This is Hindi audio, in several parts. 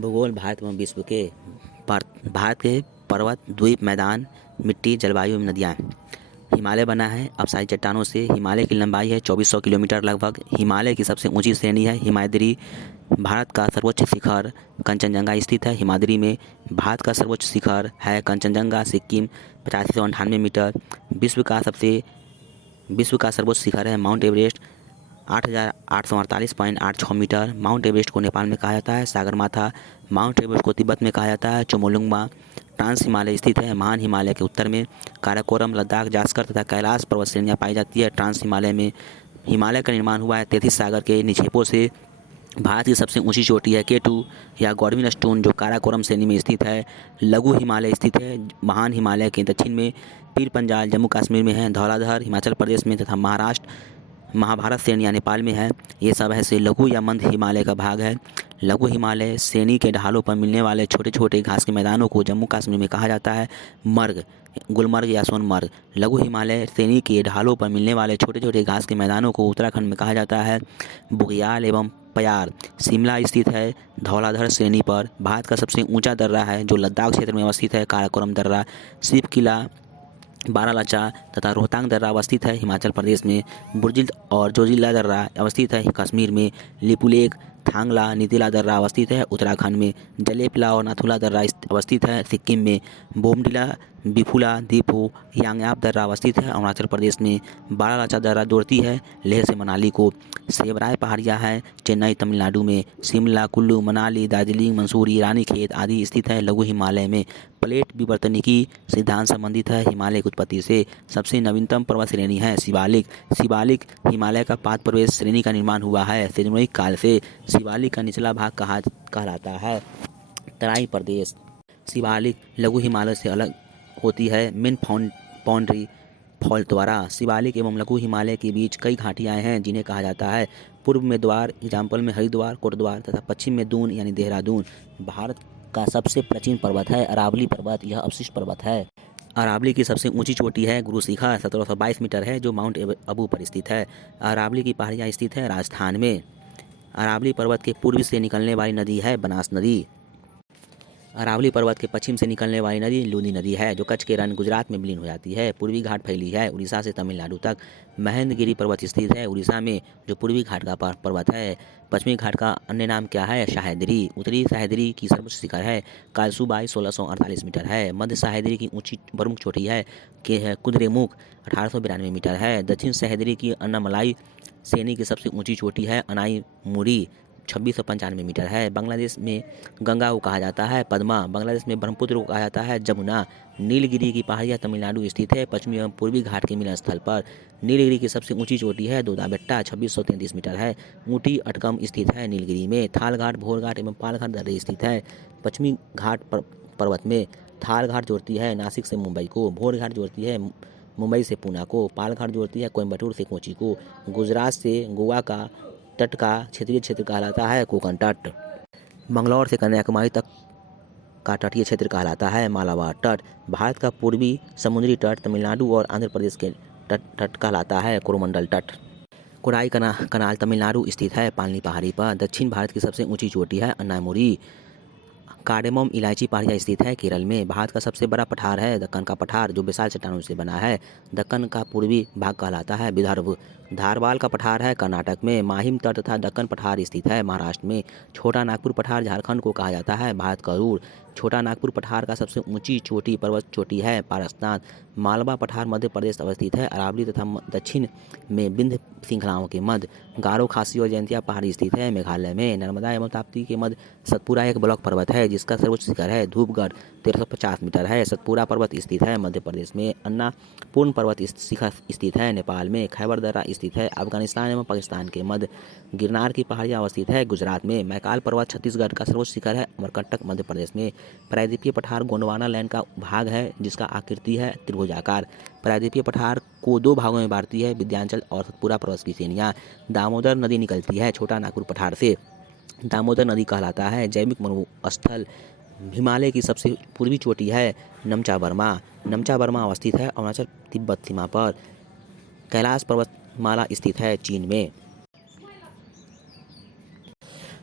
भूगोल भारत एवं विश्व के भारत के पर्वत, द्वीप, मैदान, मिट्टी, जलवायु एवं नदियाँ। हिमालय बना है अपसारी चट्टानों से। हिमालय की लंबाई है 2400 किलोमीटर लगभग। हिमालय की सबसे ऊंची श्रेणी है हिमाद्री। भारत का सर्वोच्च शिखर कंचनजंगा स्थित है हिमाद्री में। भारत का सर्वोच्च शिखर है कंचनजंगा, सिक्किम, 8598 मीटर। विश्व का सर्वोच्च शिखर है Mount Everest, 8848.86 metre. Mount Everest को नेपाल में कहा जाता है सागरमाथा। माउंट एवरेस्ट को तिब्बत में कहा जाता है चोमोलुंगमा। ट्रांस हिमालय स्थित है महान हिमालय के उत्तर में। काराकोरम, लद्दाख, जास्कर तथा कैलाश पर्वत श्रेणियाँ पाई जाती है ट्रांस हिमालय में। हिमालय का निर्माण हुआ है 33 सागर के निक्षेपों से। भारत की सबसे ऊंची चोटी है केटू या गॉडविन स्टोन, जो काराकोरम श्रेणी में स्थित है। लघु हिमालय स्थित है महान हिमालय के दक्षिण में। पीर पंजाल जम्मू कश्मीर में है। धौलाधर हिमाचल प्रदेश में तथा महाभारत श्रेणियाँ नेपाल में है। ये सब है से लघु या मंद हिमालय का भाग है। लघु हिमालय श्रेणी के ढालों पर मिलने वाले छोटे छोटे घास के मैदानों को जम्मू कश्मीर में कहा जाता है मर्ग, गुलमर्ग या सोनमर्ग। लघु हिमालय श्रेणी के ढालों पर मिलने वाले छोटे छोटे घास के मैदानों को उत्तराखंड में कहा जाता है बुग्याल एवं पयार। शिमला स्थित है धौलाधर श्रेणी पर। भारत का सबसे ऊंचा दर्रा है जो लद्दाख क्षेत्र में अवस्थित है काराकोरम दर्रा। शिव किला, बारालाचा तथा रोहतांग दर्रा अवस्थित है हिमाचल प्रदेश में। बुर्जिल और जोजिला दर्रा अवस्थित है कश्मीर में। लिपुलेख, थांगला, नीतिला दर्रा अवस्थित है उत्तराखंड में। जलेपला और नाथुला दर्रा अवस्थित है सिक्किम में। बोमडिला, बिफुला, दीपो, यांगयाप दर्रा अवस्थित है अरुणाचल प्रदेश में। बारालाचा दर्रा जोड़ती है लेह से मनाली को। सेबराय पहाड़ियाँ है चेन्नई तमिलनाडु में। शिमला, कुल्लू, मनाली, दार्जिलिंग, मंसूरी, रानीखेत आदि स्थित है लघु हिमालय में। प्लेट विवर्तनिकी सिद्धांत संबंधित है हिमालय की उत्पत्ति से। सबसे नवीनतम पर्वत श्रेणी है शिवालिक। शिवालिक हिमालय का पाद प्रवेश श्रेणी का निर्माण हुआ है सेनोइक काल से। शिवालिक का निचला भाग कहलाता है तराई प्रदेश। शिवालिक लघु हिमालय से अलग होती है मेन बाउंड्री फॉल्ट द्वारा। शिवालिक एवं लघु हिमालय के बीच कई घाटियाँ हैं जिन्हें कहा जाता है पूर्व में द्वार, एग्जाम्पल में हरिद्वार, कोटद्वार तथा पश्चिम में दून यानी देहरादून। भारत का सबसे प्राचीन पर्वत है अरावली पर्वत। यह अवशिष्ट पर्वत है। अरावली की सबसे ऊंची चोटी है गुरु शिखर, 1722 मीटर है जो माउंट अबू पर स्थित है। अरावली की पहाड़ियाँ स्थित है राजस्थान में। अरावली पर्वत के पूर्व से निकलने वाली नदी है बनास नदी। अरावली पर्वत के पश्चिम से निकलने वाली नदी लूनी नदी है जो कच्छ के रण गुजरात में विलीन हो जाती है। पूर्वी घाट फैली है उड़ीसा से तमिलनाडु तक। महेंद्रगिरी पर्वत स्थित है उड़ीसा में जो पूर्वी घाट का पर्वत है। पश्चिमी घाट का अन्य नाम क्या है सह्याद्री। उत्तरी सह्याद्री की सर्वोच्च शिखर है कालसूबाई 1648 मीटर है। मध्य सह्याद्री की ऊंची प्रमुख चोटी है कुद्रेमुख 1892 मीटर है। दक्षिण सह्याद्री की अन्नामलाई श्रेणी की सबसे ऊंची चोटी है अनाई मुरी 2695 मीटर है। बांग्लादेश में गंगा को कहा जाता है पद्मा। बांग्लादेश में ब्रह्मपुत्र को कहा जाता है जमुना। नीलगिरी की पहाड़ियाँ तमिलनाडु स्थित है पश्चिमी एवं पूर्वी घाट के मिलन स्थल पर। नीलगिरी की सबसे ऊंची चोटी है दोदाबेट्टा 2633 मीटर है। ऊटी अटकम स्थित है नीलगिरी में। थालघाट, भोरघाट एवं पालघाट दर्रे स्थित है पश्चिमी घाट पर्वत में। थालघाट जोड़ती है नासिक से मुंबई को। भोरघाट जोड़ती है मुंबई से पूना को। पालघाट जोड़ती है कोयम्बटूर से कोची को। गुजरात से गोवा का तट का क्षेत्रीय क्षेत्र कहलाता है कोंकण तट। मंगलौर से कन्याकुमारी तक का तटीय क्षेत्र कहलाता है मालाबार तट। भारत का पूर्वी समुद्री तट तमिलनाडु और आंध्र प्रदेश के तट कहलाता है कोरोमंडल तट। कोडाई कनाल तमिलनाडु स्थित है पालनी पहाड़ी पर। दक्षिण भारत की सबसे ऊंची चोटी है अन्नामुरी। कार्डेमम इलायची पहाड़ियाँ स्थित है केरल में। भारत का सबसे बड़ा पठार है दक्कन का पठार जो विशाल चट्टानों से बना है। दक्कन का पूर्वी भाग कहलाता है विदर्भ। धारवाल का पठार है कर्नाटक में। माहिम तट तथा दक्कन पठार स्थित है महाराष्ट्र में। छोटा नागपुर पठार झारखंड को कहा जाता है भारत का रूढ़। छोटा नागपुर पठार का सबसे ऊंची चोटी पर्वत चोटी है पारसनाथ। मालवा पठार मध्य प्रदेश अवस्थित है। अरावली तथा दक्षिण में विंध्य श्रृंखलाओं के मध्य। गारो, खासी और जयंतिया पहाड़ी स्थित है मेघालय में। नर्मदा एवं ताप्ती के मध्य सतपुरा एक ब्लॉक पर्वत है जिसका सर्वोच्च शिखर है धूपगढ़ 1350 मीटर है। सतपुरा पर्वत स्थित है मध्य प्रदेश में। अन्नापूर्ण पर्वत शिखर स्थित है नेपाल में। खैबर दर्रा स्थित है अफगानिस्तान एवं पाकिस्तान के मध्य। गिरनार की पहाड़ियाँ अवस्थित है गुजरात में। मैकाल पर्वत छत्तीसगढ़ का सर्वोच्च शिखर है अमरकंटक मध्य प्रदेश में। प्रायद्वीपीय पठार गोंडवाना लैंड का भाग है जिसका आकृति है त्रिभुजाकार। प्रायद्वीपीय पठार को दो भागों में बांटती है विंध्याचल और सतपुरा पर्वत की श्रेणियाँ। दामोदर नदी निकलती है छोटा नागपुर पठार से। दामोदर नदी कहलाता है जैविक मरुस्थल। हिमालय की सबसे पूर्वी चोटी है नमचा बर्मा। नमचा बर्मा अवस्थित है अरुणाचल तिब्बत सीमा पर। कैलाश पर्वतमाला स्थित है चीन में।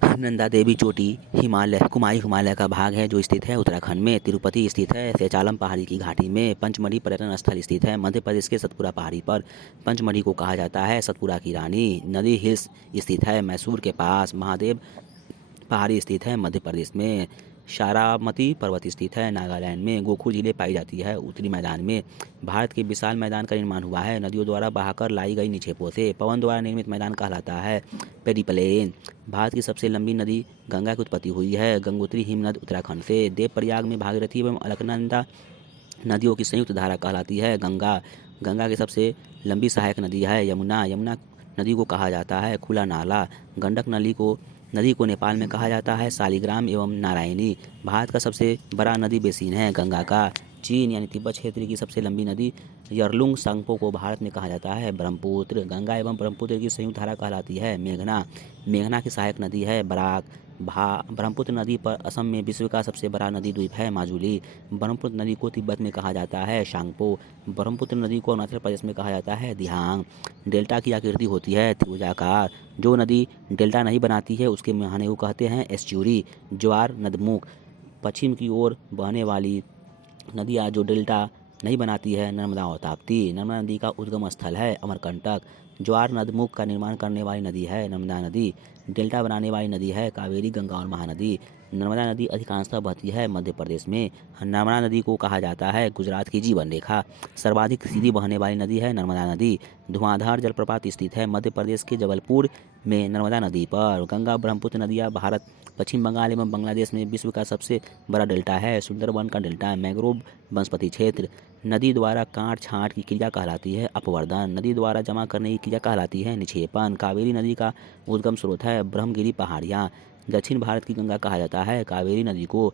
नंदा देवी चोटी हिमालय कुमाई हिमालय का भाग है जो स्थित है उत्तराखंड में। तिरुपति स्थित है सेचालम पहाड़ी की घाटी में। पंचमढ़ी पर्यटन स्थल स्थित है मध्य प्रदेश के सतपुरा पहाड़ी पर। पंचमढ़ी को कहा जाता है सतपुरा की रानी। नदी हिल्स स्थित है मैसूर के पास। महादेव पहाड़ी स्थित है मध्य प्रदेश में। शारामती पर्वत स्थित है नागालैंड में। गोखू झीलें पाई जाती है उत्तरी मैदान में। भारत के विशाल मैदान का निर्माण हुआ है नदियों द्वारा बहाकर लाई गई निक्षेपों से। पवन द्वारा निर्मित मैदान कहलाता है पेरिप्लेन। भारत की सबसे लंबी नदी गंगा की उत्पत्ति हुई है गंगोत्री हिमनद उत्तराखंड से। देवप्रयाग में भागीरथी एवं अलकनंदा नदियों की संयुक्त धारा कहलाती है गंगा। गंगा की सबसे लंबी सहायक नदी है यमुना। यमुना नदी को कहा जाता है खुला नाला। गंडक नदी को नेपाल में कहा जाता है शालिग्राम एवं नारायणी। भारत का सबसे बड़ा नदी बेसिन है गंगा का। चीन यानी तिब्बत क्षेत्र की सबसे लंबी नदी यरलुंग सांगपो को भारत में कहा जाता है ब्रह्मपुत्र। गंगा एवं ब्रह्मपुत्र की संयुक्त धारा कहलाती है मेघना। मेघना की सहायक नदी है बराक। ब्रह्मपुत्र नदी पर असम में विश्व का सबसे बड़ा नदी द्वीप है माजुली। ब्रह्मपुत्र नदी को तिब्बत में कहा जाता है शांगपो। ब्रह्मपुत्र नदी को अरुणाचल प्रदेश में कहा जाता है दिहांग। डेल्टा की आकृति होती है त्रिभुजाकार। जो नदी डेल्टा नहीं बनाती है उसके मुहाने को कहते हैं एस्चुरी। ज्वार नदमुख पश्चिम की ओर बहने वाली नदियाँ जो डेल्टा नहीं बनाती है नर्मदा और ताप्ती। नर्मदा नदी का उद्गम स्थल है अमरकंटक। ज्वार नदमुख का निर्माण करने वाली नदी है नर्मदा नदी। डेल्टा बनाने वाली नदी है कावेरी गंगा और महानदी। नर्मदा नदी अधिकांशतः बहती है मध्य प्रदेश में। नर्मदा नदी को कहा जाता है गुजरात की जीवन रेखा। सर्वाधिक सीधी बहने वाली नदी है नर्मदा नदी। धुआंधार जलप्रपात स्थित है मध्य प्रदेश के जबलपुर में नर्मदा नदी पर। गंगा ब्रह्मपुत्र नदियाँ भारत पश्चिम बंगाल एवं बांग्लादेश में विश्व का सबसे बड़ा डेल्टा है। सुंदरबन का डेल्टा मैंग्रोव वनस्पति क्षेत्र। नदी द्वारा काट छांट की क्रिया कहलाती है अपवर्दन। नदी द्वारा जमा करने की क्रिया कहलाती है निक्षेपण। कावेरी नदी का उद्गम स्रोत है ब्रह्मगिरी पहाड़ियाँ। दक्षिण भारत की गंगा कहा जाता है कावेरी नदी को।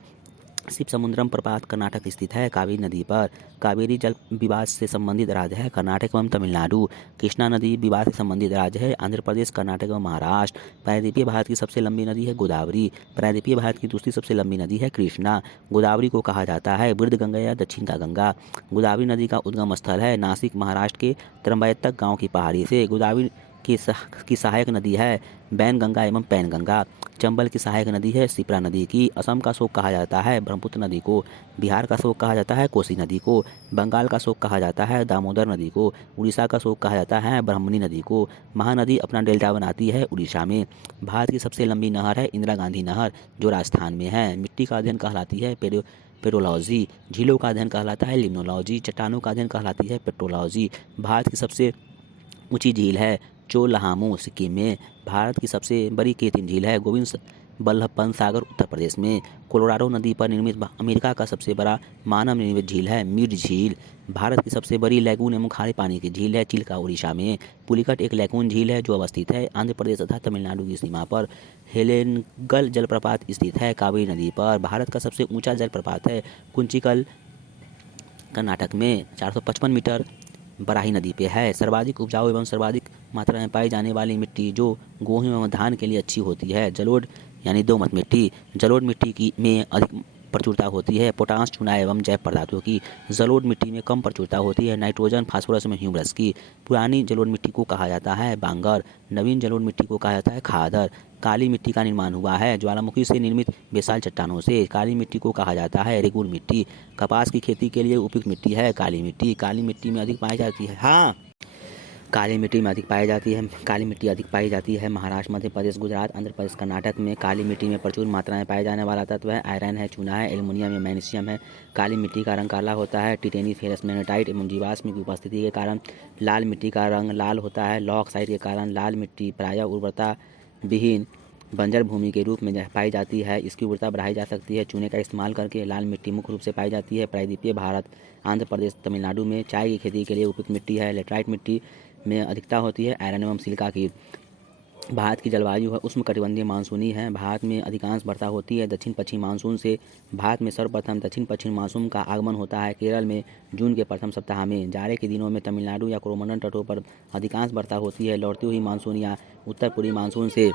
शिवसमुद्रम प्रपात कर्नाटक स्थित है कावेरी नदी पर। कावेरी जल विवाद से संबंधित राज्य है कर्नाटक एवं तमिलनाडु। कृष्णा नदी विवाद से संबंधित राज्य है आंध्र प्रदेश कर्नाटक एवं महाराष्ट्र। प्रायद्वीपीय भारत की सबसे लंबी नदी है गोदावरी। प्रायद्वीपीय भारत की दूसरी सबसे लंबी नदी है कृष्णा। गोदावरी को कहा जाता है वृद्ध गंगा या दक्षिण का गंगा। गोदावरी नदी का उद्गम स्थल है नासिक महाराष्ट्र के त्रंबकतक गाँव की पहाड़ी से। गोदावरी की सहायक नदी है बैन गंगा एवं पैन गंगा। चंबल की सहायक नदी है शिप्रा नदी की। असम का शोक कहा जाता है ब्रह्मपुत्र नदी को। बिहार का शोक कहा जाता है कोसी नदी को। बंगाल का शोक कहा जाता है दामोदर नदी को। उड़ीसा का शोक कहा जाता है ब्रह्मणी नदी को। महानदी अपना डेल्टा बनाती है उड़ीसा में। भारत की सबसे लंबी नहर है इंदिरा गांधी नहर जो राजस्थान में है। मिट्टी का अध्ययन कहलाती है पेरोलॉजी। झीलों का अध्ययन कहलाता है लिम्नोलॉजी। चट्टानों का अध्ययन कहलाती है पेट्रोलॉजी। भारत की सबसे ऊंची झील है चोलहामू सिक्किम में। भारत की सबसे बड़ी कृत्रिम झील है गोविंद बल्लभ पंत सागर उत्तर प्रदेश में। कोलोराडो नदी पर निर्मित अमेरिका का सबसे बड़ा मानव निर्मित झील है मिड झील। भारत की सबसे बड़ी लैगून एवं खारे पानी की झील है चिल्का उड़ीसा में। पुलिकट एक लैगून झील है जो अवस्थित है आंध्र प्रदेश तथा तमिलनाडु की सीमा पर। हेलेनगल जलप्रपात स्थित है कावेरी नदी पर। भारत का सबसे ऊंचा जलप्रपात है कुंचिकल कर्नाटक में 455 मीटर बराही नदी पे है। सर्वाधिक उपजाऊ एवं सर्वाधिक मात्रा में पाई जाने वाली मिट्टी जो गेहूं एवं धान के लिए अच्छी होती है जलोढ़ यानी दोमट मिट्टी। जलोढ़ मिट्टी में अधिक प्रचुरता होती है पोटाश चूना एवं जैव पदार्थों की। जलोढ़ मिट्टी में कम प्रचुरता होती है नाइट्रोजन फास्फोरस एवं ह्यूमरस की। पुरानी जलोढ़ मिट्टी को कहा जाता है बांगर। नवीन जलोढ़ मिट्टी को कहा जाता है खादर। काली मिट्टी का निर्माण हुआ है ज्वालामुखी से निर्मित बेसाल चट्टानों से। काली मिट्टी को कहा जाता है रेगुर मिट्टी। कपास की खेती के लिए उपयुक्त मिट्टी है काली मिट्टी। काली मिट्टी में अधिक पाई जाती है काली मिट्टी अधिक पाई जाती है महाराष्ट्र मध्य प्रदेश गुजरात आंध्र प्रदेश कर्नाटक में। काली मिट्टी में प्रचुर मात्रा में पाए जाने वाला तत्व है आयरन है चूना है एल्युमिनियम या मैग्नीशियम है। काली मिट्टी का रंग काला होता है टिटेनी फेरस मैग्नेटाइट एवं जीवाश्म की उपस्थिति के कारण लाल मिट्टी का रंग लाल होता है। लौह ऑक्साइड के कारण लाल मिट्टी प्रायः उर्वरता विहीन बंजर भूमि के रूप में पाई जाती है। इसकी उर्वरता बढ़ाई जा सकती है चूने का इस्तेमाल करके। लाल मिट्टी मुख्य रूप से पाई जाती है प्रायद्वीपीय भारत आंध्र प्रदेश तमिलनाडु में। चाय की खेती के लिए उपयुक्त मिट्टी है लेटराइट मिट्टी में अधिकता होती है आयरन एवं सिलिका की। भारत की जलवायु है उष्णकटिबंधीय मानसूनी है। भारत में अधिकांश वर्षा होती है दक्षिण पश्चिम मानसून से। भारत में सर्वप्रथम दक्षिण पश्चिम मानसून का आगमन होता है केरल में जून के प्रथम सप्ताह में। जाड़े के दिनों में तमिलनाडु या कोरोमंडल तटों पर अधिकांश वर्षा होती है। लौटती हुई मानसून या उत्तर पूर्वी मानसून से।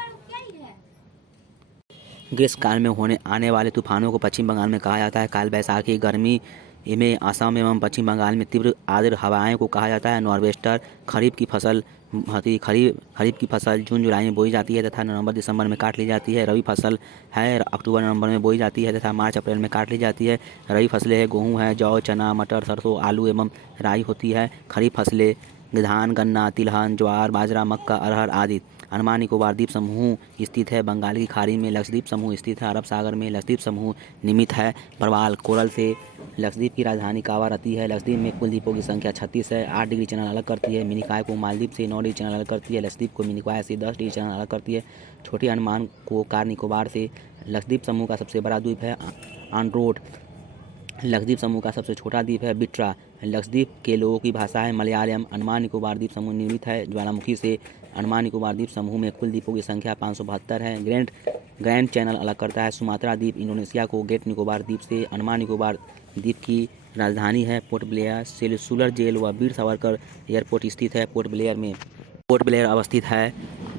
ग्रीष्मकाल में आने वाले तूफानों को पश्चिम बंगाल में कहा जाता है काल बैसाखी। गर्मी में असम एवं पश्चिम बंगाल में तीव्र आर्द्र हवाएं को कहा जाता है नॉर्वेस्टर। खरीफ की फसल खरीफ की फसल जून जुलाई में बोई जाती है तथा नवंबर दिसंबर में काट ली जाती है। रबी फसल है अक्टूबर नवंबर में बोई जाती है तथा मार्च अप्रैल में काट ली जाती है। रबी फसलें है गेहूँ है, जौ, चना, मटर, सरसों, आलू एवं राई होती है। खरीफ फसलें धान, गन्ना, तिलहन, ज्वार, बाजरा, मक्का, अरहर आदि। अंडमान निकोबार द्वीप समूह स्थित है बंगाल की खाड़ी में। लक्षद्वीप समूह स्थित है अरब सागर में। लक्षद्वीप समूह निर्मित है प्रवाल कोरल से। लक्षद्वीप की राजधानी कावा रहती है। लक्षद्वीप में कुल द्वीपों की संख्या 36 है। 8 डिग्री चैनल अलग करती है। मिनिकॉय को मालदीव से 9 डिग्री चैनल अलग करती है। लक्षद्वीप को मिनिकॉय से 10 डिग्री चैनल अलग करती है। छोटे अंडमान को कार निकोबार से। लक्षद्वीप समूह का सबसे बड़ा द्वीप है आंड्रोट। लक्षद्वीप समूह का सबसे छोटा द्वीप है बिट्रा। लक्षद्वीप के लोगों की भाषा है मलयालम। अंडमान निकोबार द्वीप समूह निर्मित है ज्वालामुखी से। अंडमान निकोबार द्वीप समूह में कुल द्वीपों की संख्या 572 है। ग्रैंड चैनल अलग करता है सुमात्रा द्वीप इंडोनेशिया को ग्रेट निकोबार द्वीप से। अंडमान निकोबार द्वीप की राजधानी है पोर्ट ब्लेयर। सेलुलर जेल व वीर सावरकर एयरपोर्ट स्थित है पोर्ट ब्लेयर में। पोर्ट ब्लेयर अवस्थित है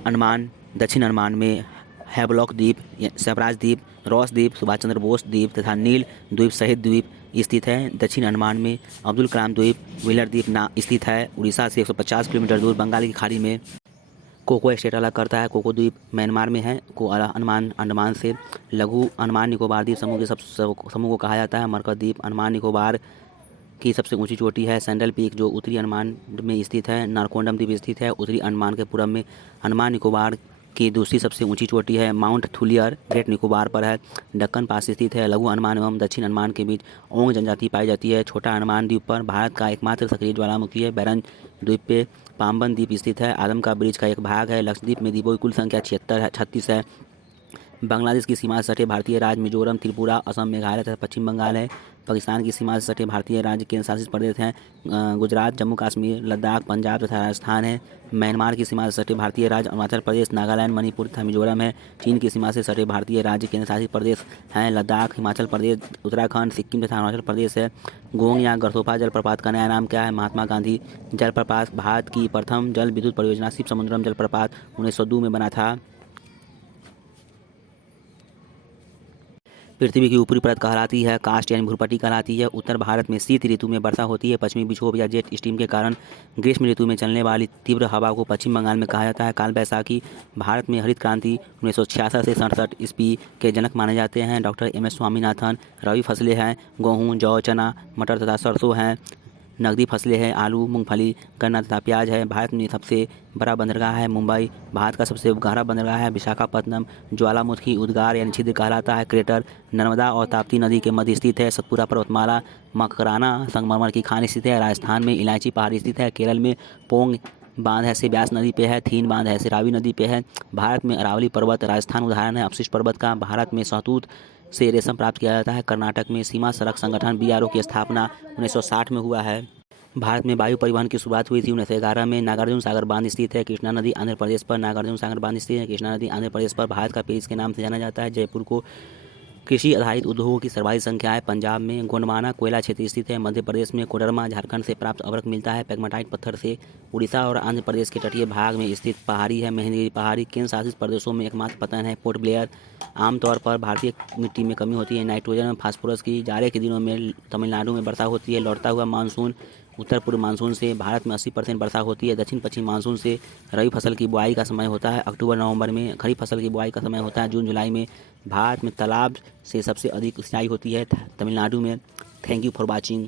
अंडमान दक्षिण अंडमान में। हैवलॉक द्वीप, स्वराज द्वीप, रॉस द्वीप, सुभाष चंद्र बोस द्वीप तथा नील द्वीप सहित द्वीप स्थित है दक्षिण अंडमान में। अब्दुल कलाम द्वीप व्हीलर द्वीप स्थित है उड़ीसा से 150 किलोमीटर दूर बंगाल की खाड़ी में। कोको स्टेट अलग करता है। कोको द्वीप म्यांमार में है। अंडमान से। लघु अंडमान निकोबार द्वीप समूह के समूह को कहा जाता है मरकज द्वीप। अंडमान निकोबार की सबसे ऊंची चोटी है सैंडल पीक जो उत्तरी अंडमान में स्थित है। नारकोंडम द्वीप स्थित है उत्तरी अंडमान के पूर्व में। अंडमान निकोबार की दूसरी सबसे ऊंची चोटी है माउंट थुलियर ग्रेट निकोबार पर है। दक्कन पास स्थित है। लघु अंडमान एवं दक्षिण अंडमान के बीच ओंग जनजाति पाई जाती है। छोटा अंडमान द्वीप पर भारत का एकमात्र सक्रिय ज्वालामुखी है। बैरन द्वीप पे पाम्बन द्वीप स्थित है। आदम का ब्रिज का एक भाग है। लक्षद्वीप में द्वीपों की कुल संख्या 36 है। बांग्लादेश की सीमा से सटे भारतीय राज्य मिजोरम, त्रिपुरा, असम, मेघालय तथा पश्चिम बंगाल है। पाकिस्तान की सीमा से सटे भारतीय राज्य केंद्र शासित प्रदेश हैं गुजरात, जम्मू कश्मीर, लद्दाख, पंजाब तथा राजस्थान है। म्यांमार की सीमा से सटे भारतीय राज्य अरुणाचल प्रदेश, नागालैंड, मणिपुर तथा मिजोरम है। चीन की सीमा से सटे भारतीय राज्य केंद्र शासित प्रदेश हैं लद्दाख, हिमाचल प्रदेश, उत्तराखंड, सिक्किम तथा अरुणाचल प्रदेश है। गोंग या गरसोपा जलप्रपात का नया नाम क्या है? महात्मा गांधी जलप्रपात। भारत की प्रथम जल विद्युत परियोजना शिव समुद्रम जलप्रपात 1902 में बना था। पृथ्वी की ऊपरी परत कहलाती है कास्ट यानी भूपट्टी कहलाती है। उत्तर भारत में शीत ऋतु में वर्षा होती है। पश्चिमी विक्षोभ या जेट स्ट्रीम के कारण ग्रीष्म ऋतु में चलने वाली तीव्र हवा को पश्चिम बंगाल में कहा जाता है काल बैसाखी। भारत में हरित क्रांति 1966 से 67 ईस्वी के जनक माने जाते हैं डॉक्टर एम एस स्वामीनाथन। रबी फसलें हैं गेहूँ, जौ, चना, मटर तथा सरसों हैं। नकदी फसलें हैं आलू, मूंगफली, गन्ना तथा प्याज है। भारत में सबसे बड़ा बंदरगाह है मुंबई। भारत का सबसे गहरा बंदरगाह है विशाखापत्तनम। ज्वालामुखी उद्गार यानी छिद्र कहलाता है क्रेटर। नर्मदा और ताप्ती नदी के मध्य स्थित है। सतपुरा पर्वतमाला। मकराना संगमरमर की खान स्थित है। राजस्थान में इलायची पहाड़ स्थित है। केरल में पोंग बांध ऐसे ब्यास नदी पे है। थीन बांध ऐसे रावी नदी पे है। भारत में अरावली पर्वत राजस्थान उदाहरण है अपशिष्ट पर्वत का। भारत में सहतूत से रेशम प्राप्त किया जाता है। कर्नाटक में सीमा सड़क संगठन BRO की स्थापना 1960 में हुआ है। भारत में वायु परिवहन की शुरुआत हुई थी 1911 में। नागार्जुन सागर बांध स्थित है कृष्णा नदी आंध्र प्रदेश पर। नागार्जुन सागर बांध स्थित है कृष्णा नदी आंध्र प्रदेश पर। भारत का पेरिस के नाम से जाना जाता है। जयपुर को कृषि आधारित उद्योगों की सर्वाधिक संख्या है। पंजाब में गोंडवाना कोयला क्षेत्र स्थित है। मध्य प्रदेश में कोडरमा झारखंड से प्राप्त अभ्रक मिलता है पेग्माटाइट पत्थर से। उड़ीसा और आंध्र प्रदेश के तटीय भाग में स्थित पहाड़ी है महेंद्रगिरी पहाड़ी। केंद्र शासित प्रदेशों में एकमात्र पतन है पोर्ट ब्लेयर। आमतौर पर भारतीय मिट्टी में कमी होती है नाइट्रोजन और फास्फोरस की। जाड़े के दिनों में तमिलनाडु में वर्षा होती है। लौटता हुआ मानसून उत्तर पूर्व मानसून से भारत में 80% वर्षा होती है। दक्षिण पश्चिम मानसून से रबी फसल की बुआई का समय होता है अक्टूबर नवंबर में। खरीफ फसल की बुआई का समय होता है जून जुलाई में। भारत में तालाब से सबसे अधिक सिंचाई होती है तमिलनाडु में। Thank you for watching.